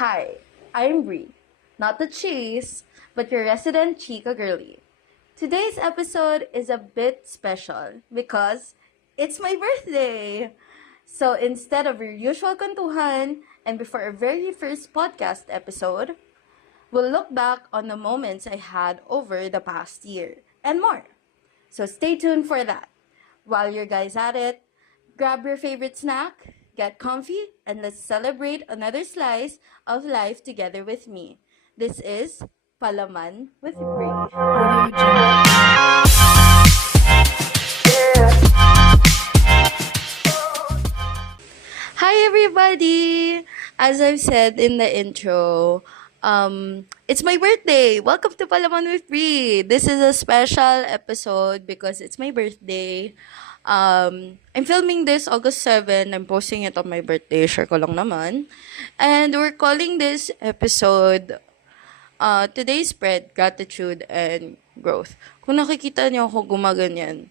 Hi, I'm Bree, not the cheese, but your resident Chica girly. Today's episode is a bit special because it's my birthday. So instead of your usual kantuhan and before our very first podcast episode, we'll look back on the moments I had over the past year and more. So stay tuned for that. While you're guys at it, grab your favorite snack, get comfy, and let's celebrate another slice of life together with me. This is Palaman with Brie. Hi everybody! As I've said in the intro, it's my birthday. Welcome to Palaman with Brie. This is a special episode because it's my birthday. I'm filming this August 7. I'm posting it on my birthday. Share ko lang naman. And we're calling this episode Today's Spread, Gratitude, and Growth. Kung nakikita niyo ako gumaganyan,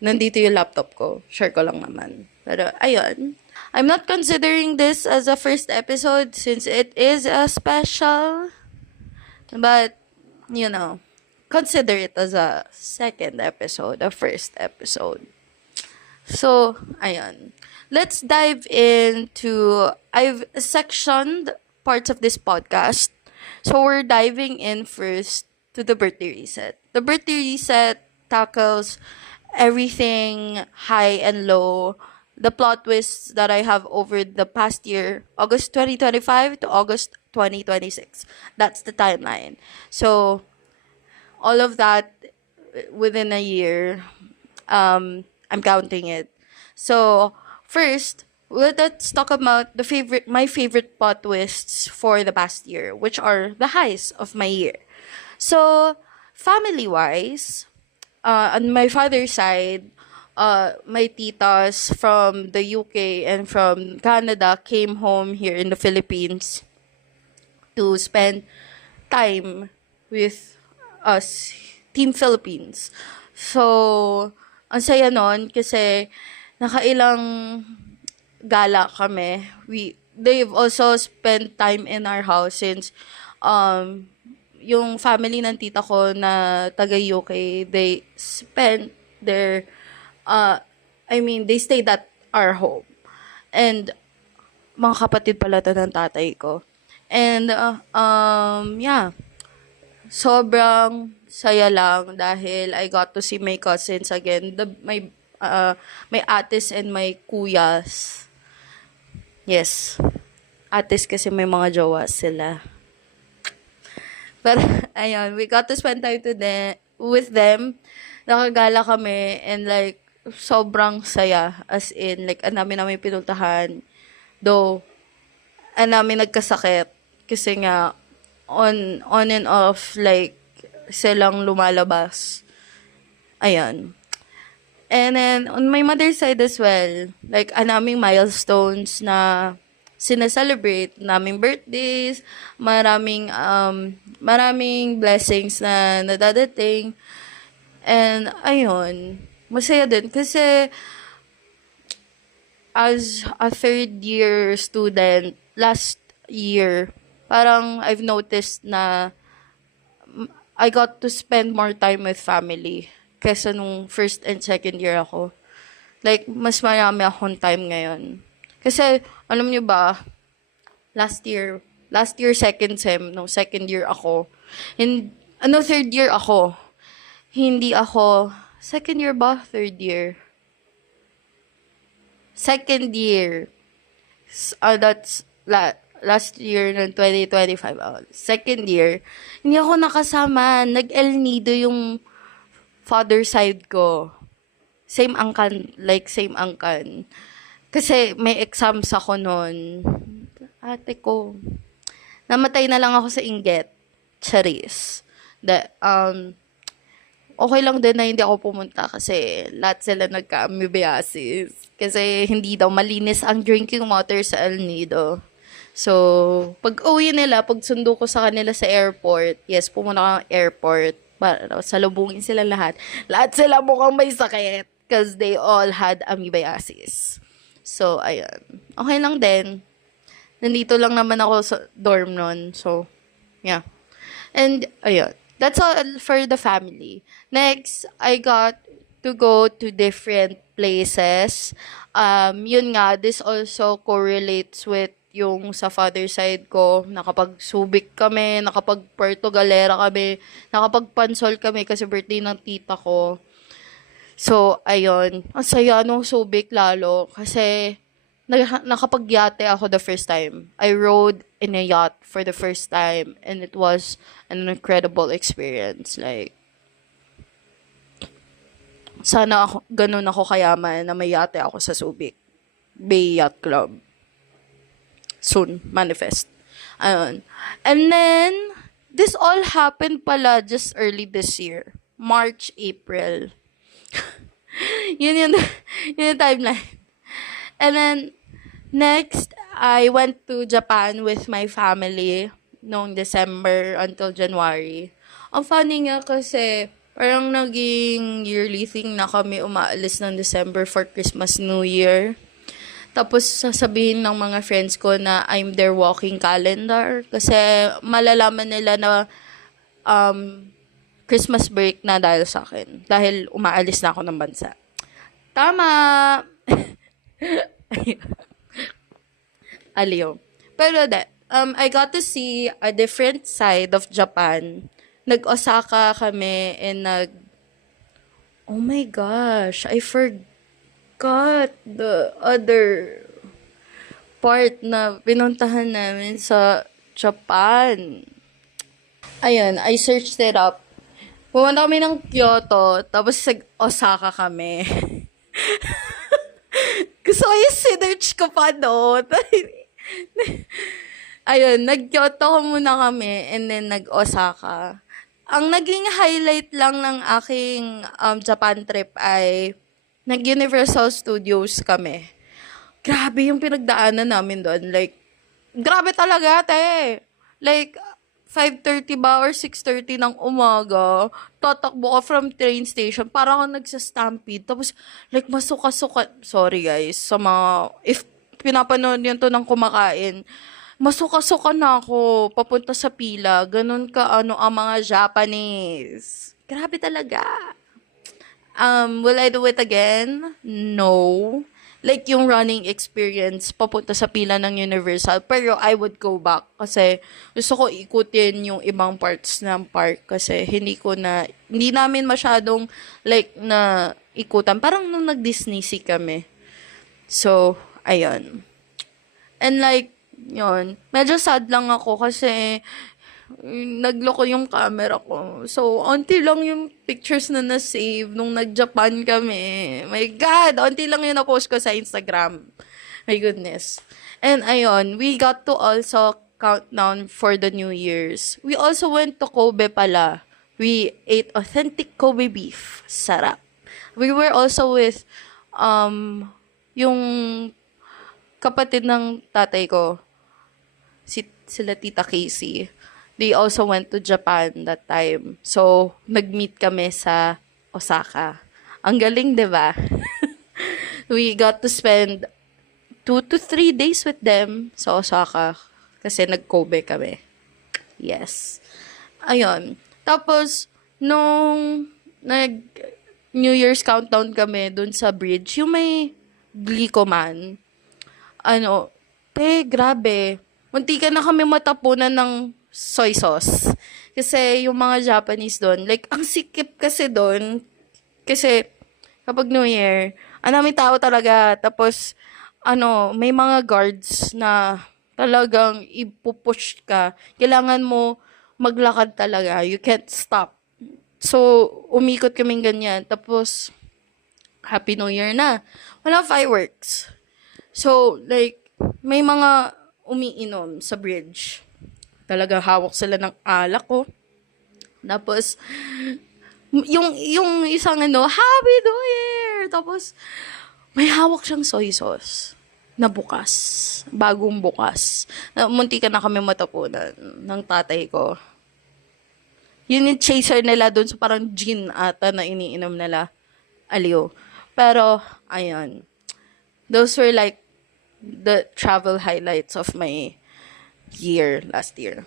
nandito yung laptop ko. Share ko lang naman. Pero, ayun. I'm not considering this as a first episode since it is a special. But, consider it as a second episode, a first episode. So, ayun. Let's dive into, I've sectioned parts of this podcast. So, we're diving in first to the birthday reset. The birthday reset tackles everything high and low, the plot twists that I have over the past year, August 2025 to August 2026. That's the timeline. So, all of that within a year, I'm counting it. So, first, let's talk about my favorite plot twists for the past year, which are the highs of my year. So, family-wise, on my father's side, my titas from the UK and from Canada came home here in the Philippines to spend time with us, Team Philippines. So, ang saya nun kasi nakailang gala kami. They've also spent time in our house since yung family ng tita ko na taga UK, they spent their, they stayed at our home. And, mga kapatid pala to ng tatay ko. And, sobrang saya lang dahil I got to see my cousins again, my ates and my kuyas. Yes, ates kasi may mga jowa sila. But, ayun, we got to spend time with them. Nakagala kami, and like, sobrang saya. As in, like, ang namin pinuntahan. Though, ang namin nagkasakit. Kasi nga, on and off, like, silang lumalabas. Ayan. And then, on my mother's side as well, like, ang naming milestones na sinaselebrate, naming birthdays, maraming blessings na nadadating. And, ayun, masaya din. Kasi, as a third year student, last year, parang I've noticed na I got to spend more time with family kesa nung first and second year ako. Like, mas marami akong time ngayon. Kasi, alam niyo ba, last year, second sem, second year ako. Third year ako. Hindi ako, second year ba? Third year? Second year. That's last year ng 2025. Second year. Hindi ako nakasama. Nag-El Nido yung father side ko. Same angkan. Kasi may exams ako noon. Ate ko. Namatay na lang ako sa inggit. Charis. Okay lang din na hindi ako pumunta kasi lahat sila nagka-amoebiasis. Kasi hindi daw malinis ang drinking water sa El Nido. So, pag uwi nila, pag sundo ko sa kanila sa airport, yes, pumunta ako ng airport, para salubungin sila lahat. Lahat sila mukhang may sakit because they all had amoebiasis. So, ayun. Okay lang din Nandito lang naman ako sa dorm nun. So, yeah. And, ayun. That's all for the family. Next, I got to go to different places. Yun nga, this also correlates with yung sa father side ko, nakapag-Subic kami, nakapag-Puerto Galera kami, nakapag-Pansol kami kasi birthday ng tita ko. So, ayun. Ang saya nung Subic lalo kasi nakapagyate ako the first time. I rode in a yacht for the first time and it was an incredible experience. Like, sana ako, ganun ako kayaman na may yate ako sa Subic Bay Yacht Club. Soon, manifest. Ayun. And then, this all happened pala just early this year. March, April. yun yung timeline. And then, next, I went to Japan with my family noong December until January. Ang funny nga kasi, parang naging yearly thing na kami umaalis ng December for Christmas, New Year. Tapos sasabihin ng mga friends ko na I'm their walking calendar kasi malalaman nila na Christmas break na dahil sa akin. Dahil umaalis na ako ng bansa. Tama! Aliw. Pero I got to see a different side of Japan. Nag-Osaka kami and oh my gosh, I forgot the other part na pinuntahan namin sa Japan. Ayun, I searched it up. Pumunta kami ng Kyoto, tapos sa Osaka kami. Gusto ko yung sinerch ko pa doon. Ayun, nag-Kyoto ko muna kami and then nag-Osaka. Ang naging highlight lang ng aking Japan trip ay nag-Universal Studios kami. Grabe yung pinagdaanan namin doon. Like, grabe talaga, te. Like, 5:30 ba or 6:30 ng umaga, tatakbo ka from train station, parang ako nagsa-stampede. Tapos, like, masuka-suka. Sorry, guys. Sa mga, if pinapanood yun to ng kumakain, masuka-suka na ako papunta sa pila. Ganun ka, ang mga Japanese. Grabe talaga. Will I do it again? No. Like yung running experience, papunta sa pila ng Universal. Pero I would go back kasi gusto ko ikutin yung ibang parts ng park kasi hindi namin masyadong like na ikutan. Parang nung nag-Disney Sea kami. So, ayun. And like, yun, medyo sad lang ako kasi nagloko yung camera ko. So, onti lang yung pictures na na-save nung nag-Japan kami. My God! Onti lang yung na-post ko sa Instagram. My goodness. And ayun, we got to also countdown for the New Year's. We also went to Kobe pala. We ate authentic Kobe beef. Sarap. We were also with yung kapatid ng tatay ko. Sila Tita Casey. They also went to Japan that time. So, nag-meet kami sa Osaka. Ang galing, di ba? We got to spend 2 to 3 days with them sa Osaka. Kasi nag-Kobe kami. Yes. Ayun. Tapos, nung New Year's countdown kami dun sa bridge, yung may Glicoman, grabe. Munti ka na kami matapunan ng soy sauce. Kasi yung mga Japanese doon, like, ang sikip kasi doon. Kasi, kapag New Year, ang daming tao talaga. Tapos, may mga guards na talagang ipupush ka. Kailangan mo maglakad talaga. You can't stop. So, umikot kaming ganyan. Tapos, Happy New Year na. Wala fireworks. So, like, may mga umiinom sa bridge. Talaga hawak sila ng alak ko. Tapos, yung isang Happy New Year! Tapos, may hawak siyang soy sauce na bukas. Bagong bukas. Munti ka na kami matapunan ng tatay ko. Yun yung chaser nila dun sa parang gin ata na iniinom nila. Aliw. Pero, ayun. Those were like the travel highlights of my last year.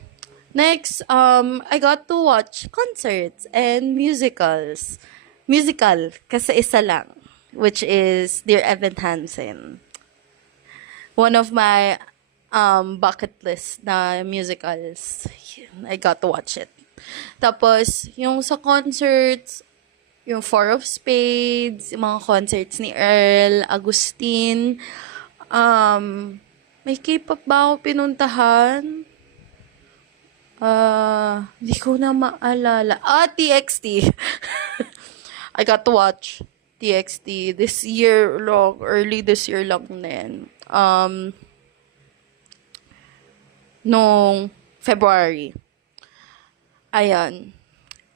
Next, I got to watch concerts and musicals. Musical, kasi isa lang, which is Dear Evan Hansen. One of my bucket list na musicals. I got to watch it. Tapos, yung sa concerts, yung Four of Spades, yung mga concerts ni Earl, Agustin. May K-pop ba ako pinuntahan? Di ko na maalala. TXT. I got to watch TXT this year long, early this year lang din. Nung February. Ayan.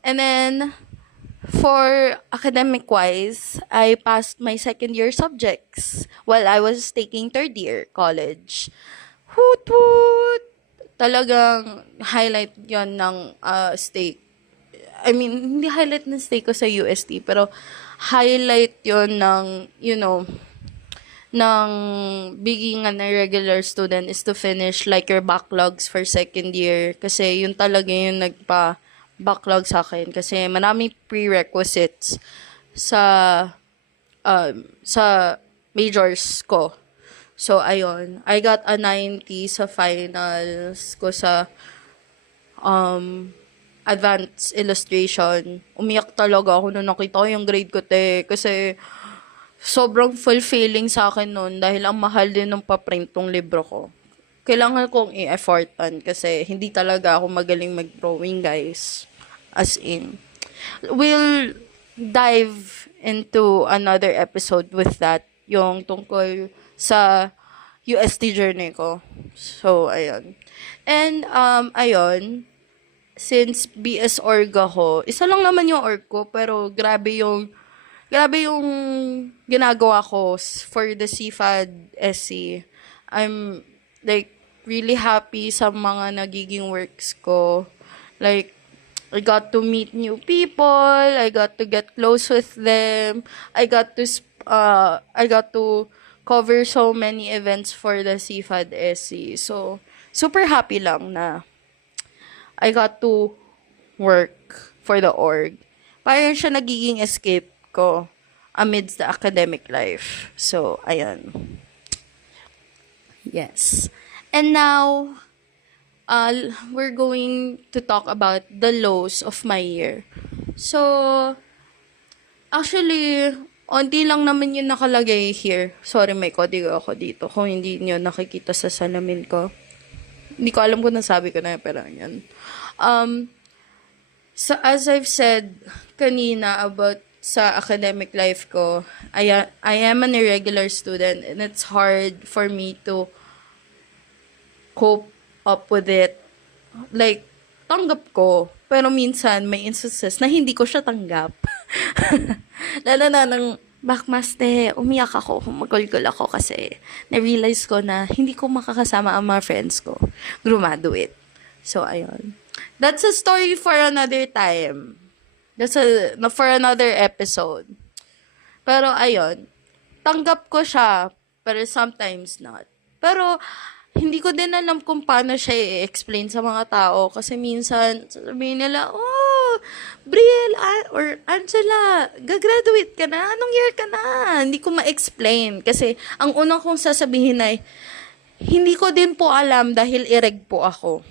And then, for academic-wise, I passed my second year subjects while I was taking third year college. Hoot hoot! Talagang highlight yon ng stake. I mean, hindi highlight ng stake ko sa UST, pero highlight yon ng, ng being a regular student is to finish like your backlogs for second year. Kasi yun talaga yung nagpa-backlog sa akin. Kasi maraming prerequisites sa majors ko. So, ayun. I got a 90 sa finals ko sa advanced illustration. Umiyak talaga ako nung nakita ko yung grade ko, Kasi sobrang fulfilling sa akin nun dahil ang mahal din ng paprint tong libro ko. Kailangan kong i-effortan kasi hindi talaga ako magaling mag-drawing, guys. As in. We'll dive into another episode with that. Yung tungkol sa UST journey ko. So, ayun. And, ayun. Since BS org ako, isa lang naman yung org ko, pero grabe yung ginagawa ko for the CFAD SC. I'm, like, really happy sa mga nagiging works ko. Like, I got to meet new people. I got to get close with them. I got to cover so many events for the CFAD SC. So, super happy lang na I got to work for the org. Parang siya nagiging escape ko amidst the academic life. So, ayan. Yes. And now, we're going to talk about the lows of my year. So, actually, onti lang naman yung nakalagay here. Sorry, may kodigo ako dito. Kung hindi nyo nakikita sa salamin ko. Hindi ko alam kung nasabi ko na, pero yan. So, as I've said kanina about sa academic life ko, I am an irregular student and it's hard for me to cope up with it. Like, tanggap ko. Pero minsan, may instances na hindi ko siya tanggap. Lalo na ng backmaster, umiyak ako, magulgul ako kasi na-realize ko na hindi ko makakasama ang mga friends ko. Graduate. So, ayun. That's a story for another time. For another episode. Pero, ayun. Tanggap ko siya, pero sometimes not. Pero, hindi ko din alam kung paano siya i-explain sa mga tao. Kasi minsan, sasabihin nila, Brielle or Angela, gagraduate ka na? Anong year ka na? Hindi ko ma-explain. Kasi, ang unang kong sasabihin ay, hindi ko din po alam dahil ireg po ako.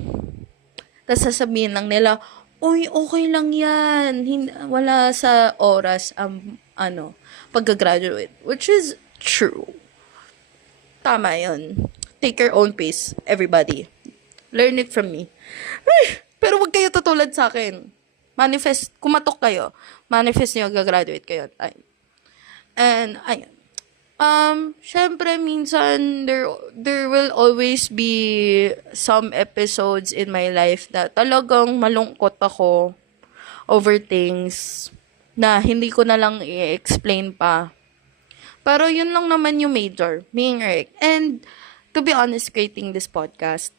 Tapos sasabihin lang nila, okay lang yan. Wala sa oras pagka-graduate. Which is true. Tama yun. Take your own pace, everybody. Learn it from me. Pero wag kayo tutulad sa akin. Manifest, kumatok kayo. Manifest nyo, gagraduate kayo. And, ayun. Syempre, minsan, there will always be some episodes in my life na talagang malungkot ako over things na hindi ko na lang i-explain pa. Pero yun lang naman yung major, being Rick. And, to be honest, creating this podcast,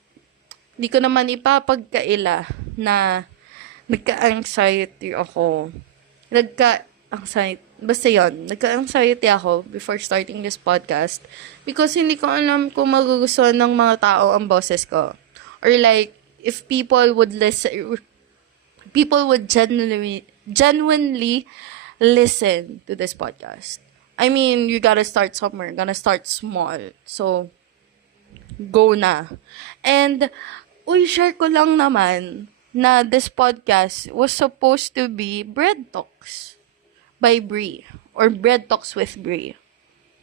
di ko naman ipapagkaila na nagka-anxiety ako. Nagka-anxiety ako before starting this podcast because hindi ko alam kung magugustuhan ng mga tao ang boses ko. or like if people would listen, people would genuinely listen to this podcast. I mean, you gotta start somewhere. Gonna start small. So, go na. And, share ko lang naman na this podcast was supposed to be Bread Talks by Brie. Or Bread Talks with Brie.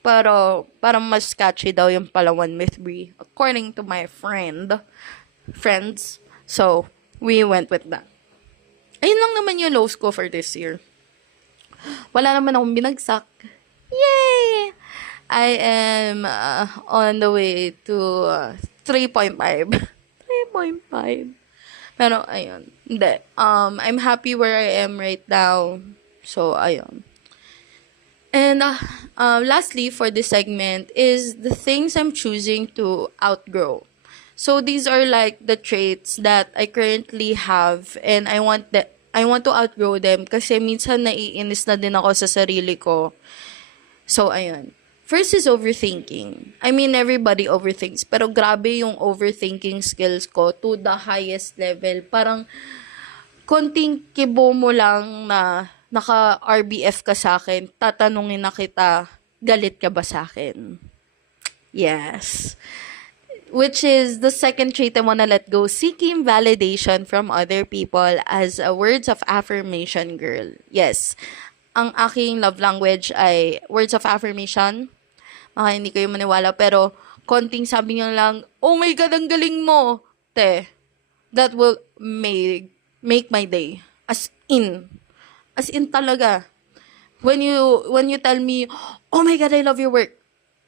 Pero, parang mas catchy daw yung Palawan with Brie. According to my friends. So, we went with that. Ayun lang naman yung lows ko for this year. Wala naman akong binagsak. Yay! I am on the way to 3.5. 3.5. Pero, ayun. Hindi. I'm happy where I am right now. So, ayun. And lastly, for this segment, is the things I'm choosing to outgrow. So, these are like the traits that I currently have and I want to outgrow them kasi minsan naiinis na din ako sa sarili ko. So, ayun. First is overthinking. I mean, everybody overthinks. Pero grabe yung overthinking skills ko to the highest level. Parang konting kibo mo lang na naka-RBF ka sa akin, tatanungin na kita, galit ka ba sa akin? Yes. Which is the second trait I wanna let go, seeking validation from other people as a words of affirmation girl. Yes. Ang aking love language ay words of affirmation. Baka hindi kayo maniwala, pero konting sabi niyo lang, oh my God, ang galing mo. Te, that will make my day. As in talaga. When you tell me, oh my God, I love your work.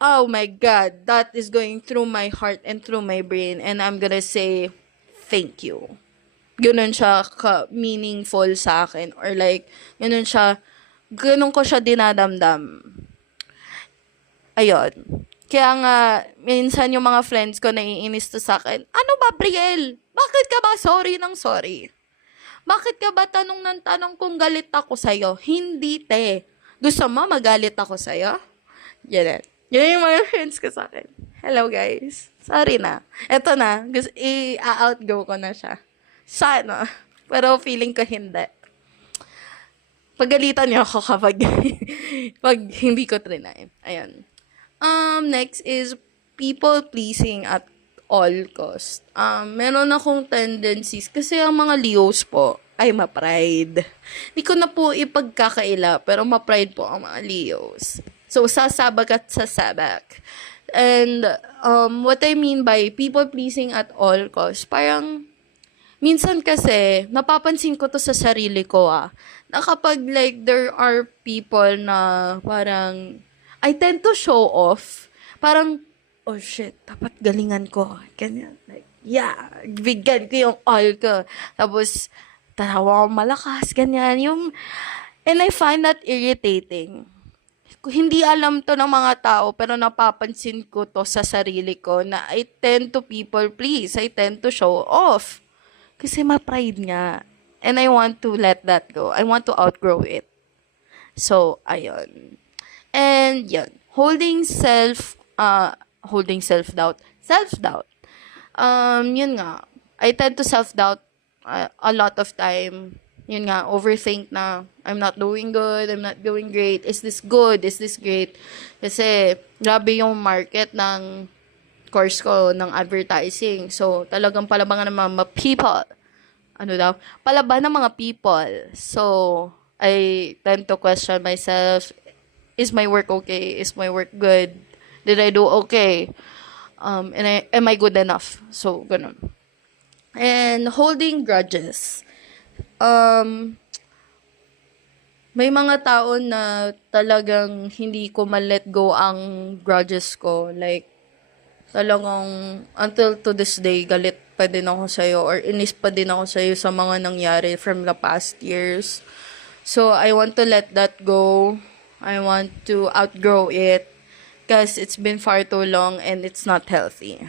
Oh my God, that is going through my heart and through my brain, and I'm gonna say, thank you. Ganun siya ka-meaningful sa akin. Or like, ganun ko siya dinadamdam. Ayun. Kaya nga, minsan yung mga friends ko naiinis to sa akin, ano ba, Brielle? Bakit ka ba sorry ng sorry? Bakit ka ba tanong ng tanong kung galit ako sa'yo? Hindi, te. Gusto mo magalit ako sa'yo? Yan. Yan yung mga friends ko sa akin. Hello, guys. Sorry na. Eto na. I-outgo ko na siya. Sana. Pero feeling ko hindi. Pagalitan niyo ako kapag pag hindi ko trinay. Ayan. Next is people-pleasing at all cost. Meron akong tendencies kasi ang mga Leos po ay ma-pride. Hindi ko na po ipagkakaila, pero ma-pride po ang mga Leos. So, sasabak at sasabak. And, what I mean by people-pleasing at all costs, parang, minsan kasi, napapansin ko to sa sarili ko, na kapag, like, there are people na parang, I tend to show off. Parang, oh shit, dapat galingan ko. Ganyan. Like, yeah, bigyan ko yung all ko. Tapos, tatawa ko malakas, ganyan. And I find that irritating. Hindi alam to ng mga tao, pero napapansin ko to sa sarili ko na I tend to people please. I tend to show off. Kasi ma-pride nga. And I want to let that go. I want to outgrow it. So, ayun. And, yun. Holding self-doubt. Self-doubt. Yun nga. I tend to self-doubt a lot of time. Yun nga, overthink na I'm not doing good, I'm not doing great. Is this good? Is this great? Kasi grabe yung market ng course ko ng advertising. So, talagang palabangan ng mga people. Ano daw? Palaban ng mga people. So, I tend to question myself. Is my work okay? Is my work good? Did I do okay? Am I good enough? So, ganun. And holding grudges. May mga tao na talagang hindi ko ma-let go ang grudges ko. Like, talagang until to this day, galit pa din ako sa'yo or inis pa din ako sa'yo sa mga nangyari from the past years. So, I want to let that go. I want to outgrow it because it's been far too long and it's not healthy.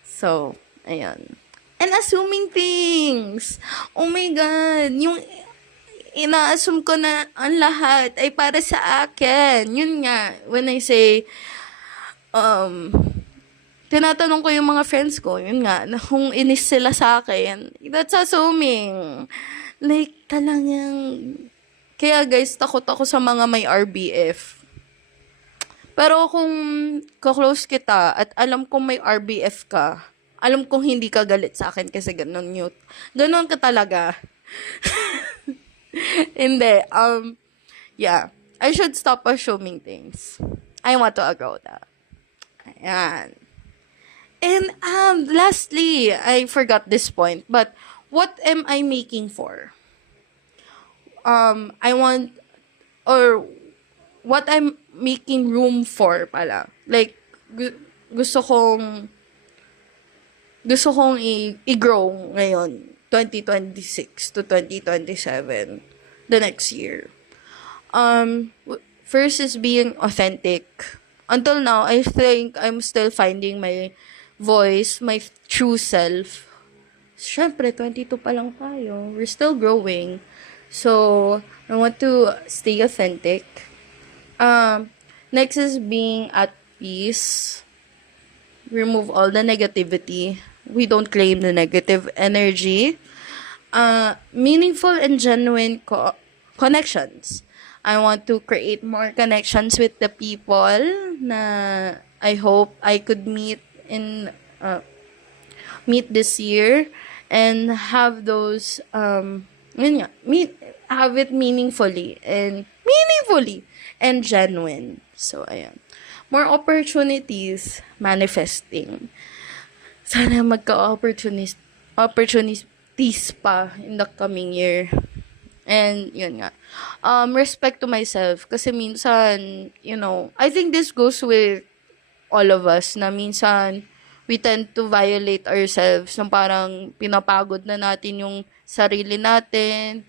So, ayan. And assuming things. Oh my God. Yung ina-assume ko na ang lahat ay para sa akin. Yun nga. When I say, tinatanong ko yung mga friends ko, yun nga, na kung inis sila sa akin. That's assuming. Like, talagang, kaya guys, takot ako sa mga may RBF. Pero kung ka-close kita at alam kong may RBF ka, alam kong hindi ka galit sa akin kasi ganun yun. Ganun ka talaga. Hindi. Yeah. I should stop assuming things. I want to outgrow that. Ayan. And lastly, I forgot this point, but what am I making for? I want, or what I'm making room for pala. Like, gusto kong i-grow ngayon, 2026 to 2027, the next year. First is being authentic. Until now, I think I'm still finding my voice, my true self. Siyempre, 22 pa lang tayo. We're still growing. So, I want to stay authentic. Next is being at peace. Remove all the negativity. We don't claim the negative energy. Meaningful and genuine connections. I want to create more connections with the people na I hope I could meet this year and have those have it meaningfully and genuine. So ayan. More opportunities manifesting. Sana magka-opportunities pa in the coming year. And yun nga. Respect to myself. Kasi minsan, I think this goes with all of us na minsan we tend to violate ourselves. Nung parang pinapagod na natin yung sarili natin.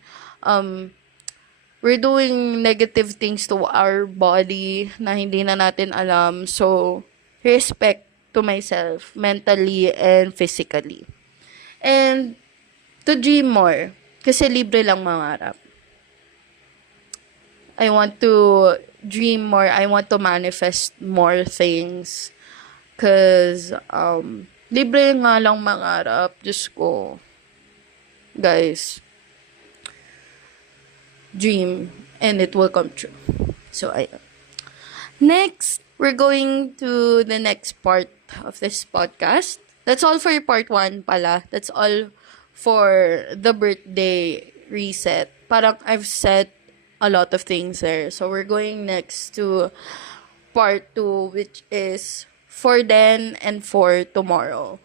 We're doing negative things to our body na hindi na natin alam. So, respect to myself, mentally and physically. And to dream more. Kasi libre lang mangarap. I want to dream more. I want to manifest more things. Because, libre nga lang mangarap. Diyos ko. Guys. Dream. And it will come true. So, ayun. Next, we're going to the next part of this podcast. That's all for part 1 pala. That's all for the birthday reset. Parang I've said a lot of things there. So we're going next to part 2, which is for then and for tomorrow.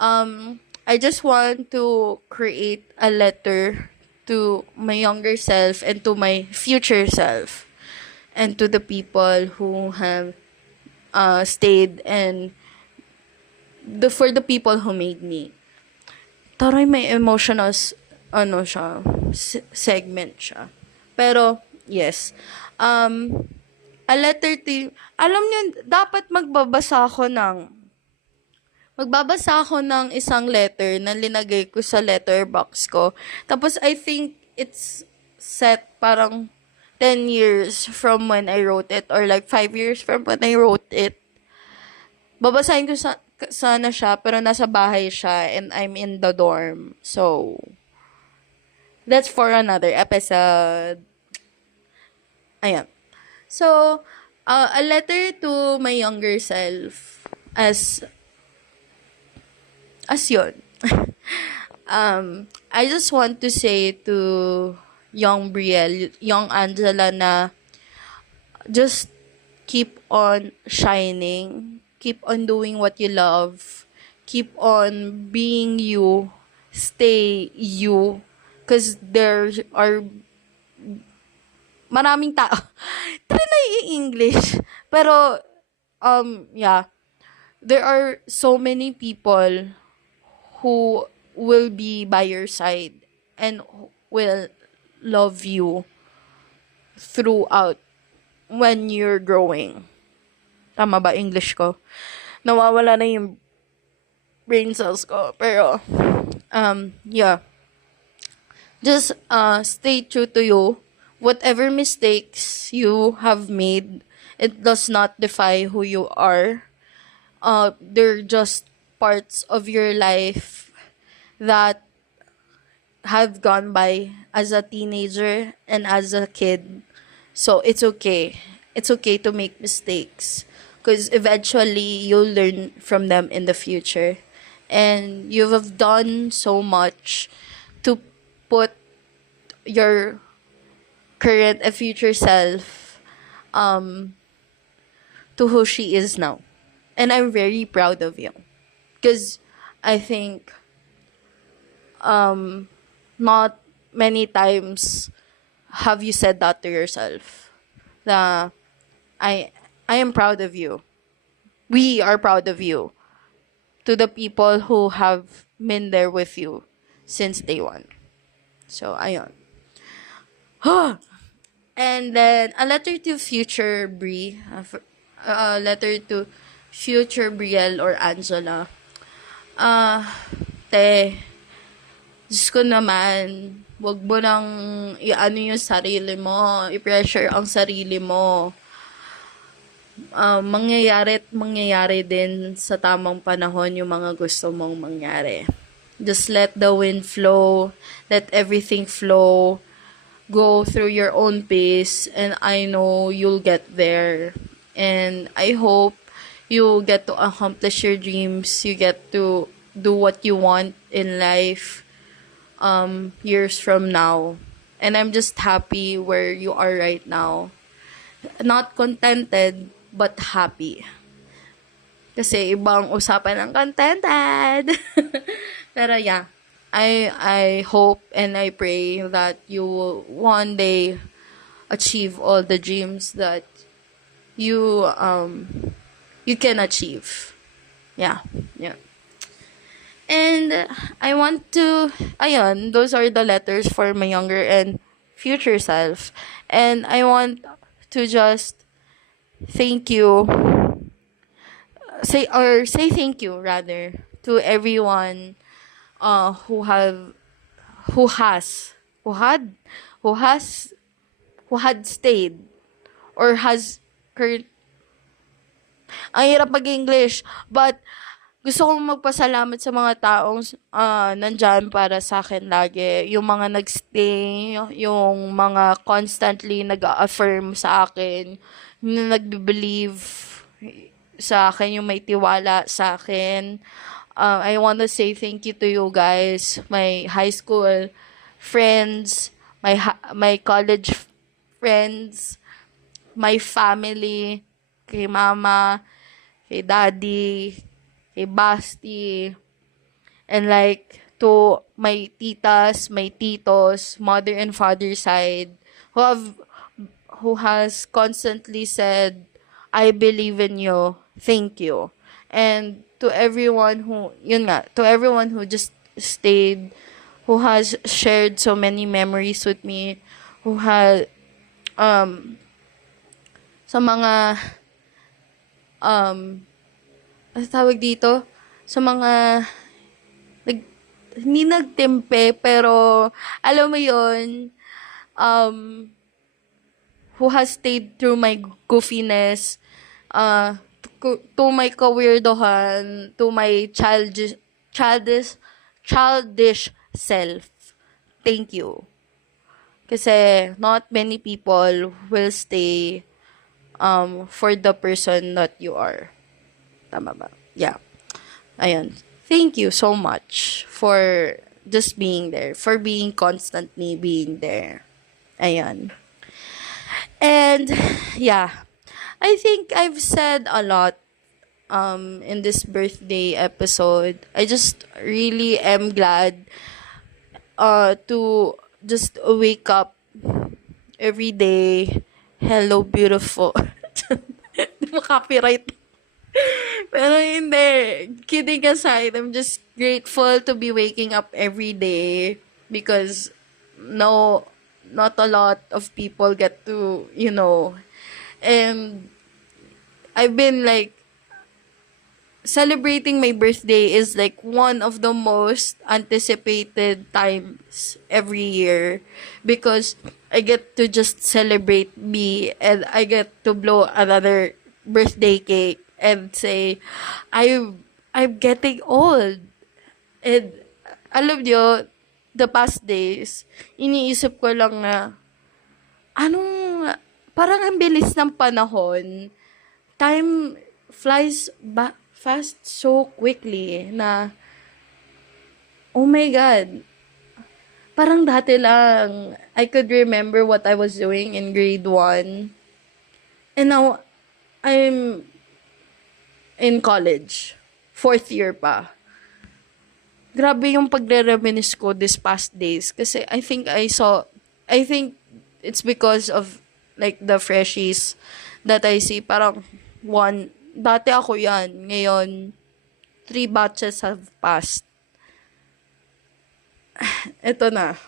I just want to create a letter to my younger self and to my future self and to the people who have stayed and for the people who made me. Taray, may emotional, segment siya. Pero, yes. A letter to, alam niyo, dapat magbabasa ako ng isang letter na linagay ko sa letterbox ko. Tapos, I think it's set parang 10 years from when I wrote it or like 5 years from when I wrote it. Babasahin ko sana siya, pero nasa bahay siya and I'm in the dorm. So, that's for another episode. Ayan. So, a letter to my younger self as yun. I just want to say to young Brielle, young Angela na just keep on shining. Keep on doing what you love. Keep on being you. Stay you. Because there are maraming tao. Try na i-English. Pero, yeah. There are so many people who will be by your side and will love you throughout when you're growing. Tama ba English ko? Nawawala na yung brain cells ko. Pero, yeah. Just stay true to you. Whatever mistakes you have made, it does not define who you are. they're just parts of your life that have gone by as a teenager and as a kid. So it's okay. It's okay to make mistakes because eventually you'll learn from them in the future. And you have done so much to put your current and future self um, to who she is now. And I'm very proud of you because I think um, not many times have you said that to yourself. Na I I am proud of you. We are proud of you to the people who have been there with you since day one. So ayon. And then a letter to future Brie, a letter to future Brielle or Angela. Te, Diyos ko naman, wag mo nang i-ano yung sarili mo, i-pressure ang sarili mo. Mangyayari din sa tamang panahon yung mga gusto mong mangyari. Just let the wind flow, let everything flow, go through your own pace, and I know you'll get there. And I hope you get to accomplish your dreams, you get to do what you want in life years from now. And I'm just happy where you are right now. Not contented, but happy. Kasi ibang usapan ng contented. Pero yeah, I hope and I pray that you will one day achieve all the dreams that you can achieve. Yeah. Yeah. And I want to, ayun, those are the letters for my younger and future self. And I want to just thank you, say thank you rather to everyone who have, who has, who had, who has, who had stayed or has current, ang hirap mag-English, but gusto kong magpasalamat sa mga taong nandyan para sa akin lagi. Yung mga nagstay, yung mga constantly nag-affirm sa akin, yung nagbe-believe sa akin, yung may tiwala sa akin. I want to say thank you to you guys, my high school friends, my college friends, my family, kay mama, kay daddy, kay Basti, and like to my titas, my titos, mother and father side, who has constantly said, I believe in you, thank you. And to everyone who, yun nga, to everyone who just stayed, who has shared so many memories with me, who had, sa mga, ano tawag dito? Sa mga, hindi nagtempe, pero, alam mo yon who has stayed through my goofiness, to my kaweirdohan, to my childish self. Thank you. Kasi not many people will stay for the person that you are. Tama ba? Yeah. Ayun. Thank you so much for just being there, for being constantly being there. Ayun. And yeah, I think I've said a lot in this birthday episode. I just really am glad to just wake up every day. Hello, beautiful. Copyright. Pero hindi. Kidding aside, I'm just grateful to be waking up every day because no, not a lot of people get to, and I've been like, celebrating my birthday is like one of the most anticipated times every year because I get to just celebrate me and I get to blow another birthday cake and say, I'm getting old. And alam nyo, the past days, iniisip ko lang na, parang ang bilis ng panahon. Time flies fast so quickly na, oh my God, parang dati lang, I could remember what I was doing in grade 1. And now, I'm in college. 4th year pa. Grabe yung pagre-reminisce ko this past days. Kasi I think it's because of like the freshies that I see. Parang dati ako yan. Ngayon, 3 batches have passed. Ito na.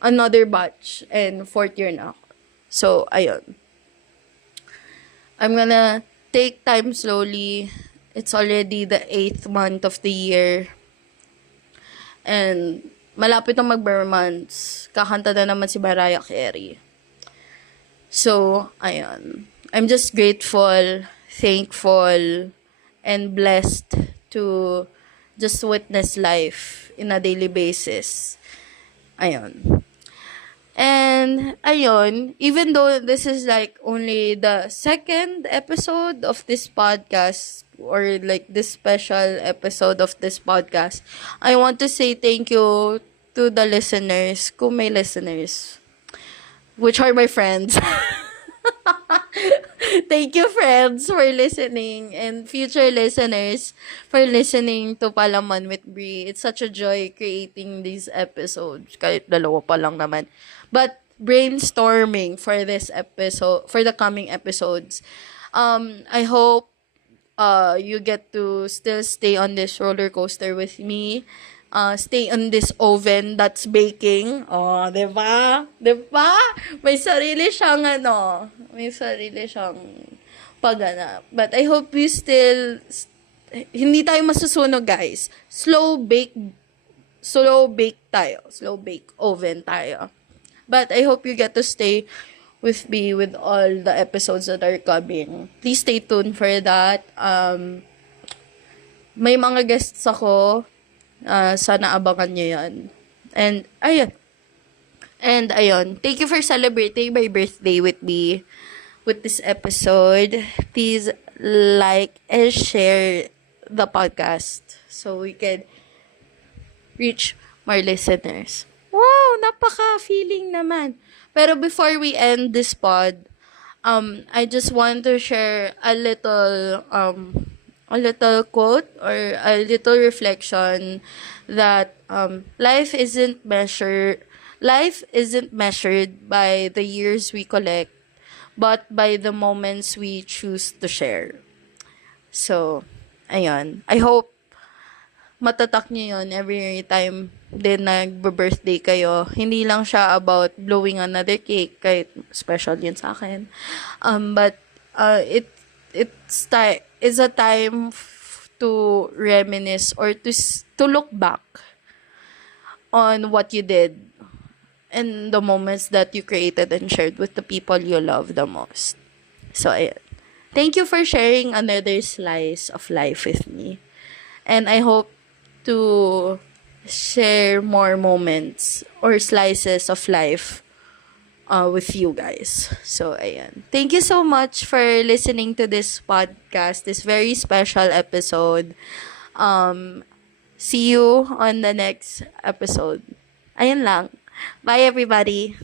Another batch. And 4th year na ako. So, ayun. I'm gonna take time slowly. It's already the 8th month of the year. And malapit na mag-bare months. Kakanta na naman si Mariah Carey. So, ayun. I'm just grateful, thankful, and blessed to just witness life in a daily basis. Ayun. And, ayun, even though this is like only the 2nd episode of this podcast, or like this special episode of this podcast, I want to say thank you to the listeners, kung may listeners, which are my friends. Thank you, friends, for listening, and future listeners for listening to Palaman with Brie. It's such a joy creating these episodes, kahit dalawa pa lang naman. But brainstorming for this episode, for the coming episodes. I hope you get to still stay on this roller coaster with me. Stay on this oven that's baking. Oh, diba? Diba? May sarili siyang pagganap. But I hope you still, hindi tayo masusunog, guys. Slow bake tayo. Slow bake oven tayo. But I hope you get to stay with me with all the episodes that are coming. Please stay tuned for that. May mga guests ako. Sana abangan nyo yan. And, ayun. Thank you for celebrating my birthday with me with this episode. Please like and share the podcast so we can reach more listeners. Wow, napaka-feeling naman. Pero before we end this pod, I just want to share a little quote or a little reflection that life isn't measured by the years we collect, but by the moments we choose to share. So, ayun. I hope matatak niyo yun every time din nag-birthday kayo. Hindi lang siya about blowing another cake, kahit special yun sa akin. But it's a time to reminisce or to look back on what you did and the moments that you created and shared with the people you love the most. So, ayun. Thank you for sharing another slice of life with me. And I hope to share more moments or slices of life with you guys. So, ayan. Thank you so much for listening to this podcast, this very special episode. See you on the next episode. Ayan lang. Bye, everybody.